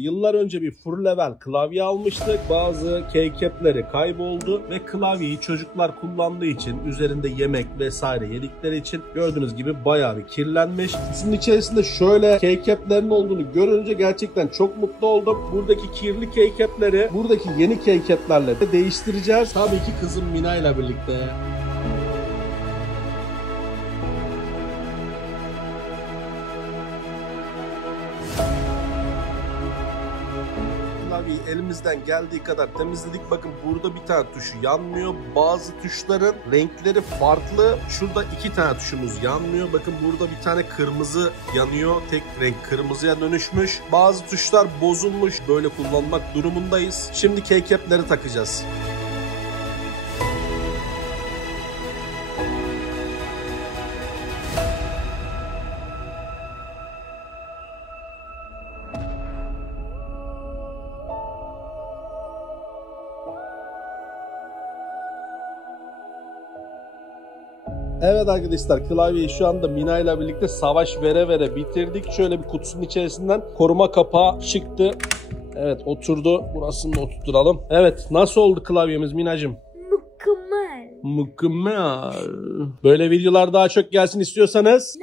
Yıllar önce bir full level klavye almıştık. Bazı keycap'leri kayboldu ve klavyeyi çocuklar kullandığı için, üzerinde yemek vesaire yedikleri için gördüğünüz gibi bayağı bir kirlenmiş. Kutusunun içerisinde şöyle keycap'lerin olduğunu görünce gerçekten çok mutlu oldum. Buradaki kirli keycap'leri buradaki yeni keycap'lerle de değiştireceğiz. Tabii ki kızım Mina ile birlikte. Elimizden geldiği kadar temizledik. Bakın burada bir tane tuşu yanmıyor. Bazı tuşların renkleri farklı. Şurada 2 tane tuşumuz yanmıyor. Bakın burada bir tane kırmızı yanıyor. Tek renk kırmızıya dönüşmüş. Bazı tuşlar bozulmuş. Böyle kullanmak durumundayız. Şimdi keycap'leri takacağız. Evet arkadaşlar, klavyeyi şu anda Mina ile birlikte savaş vere bitirdik. Şöyle bir kutusunun içerisinden koruma kapağı çıktı. Evet, oturdu. Burasını da oturtturalım. Evet, nasıl oldu klavyemiz Minacığım? Mükemmel. Mükemmel. Böyle videolar daha çok gelsin istiyorsanız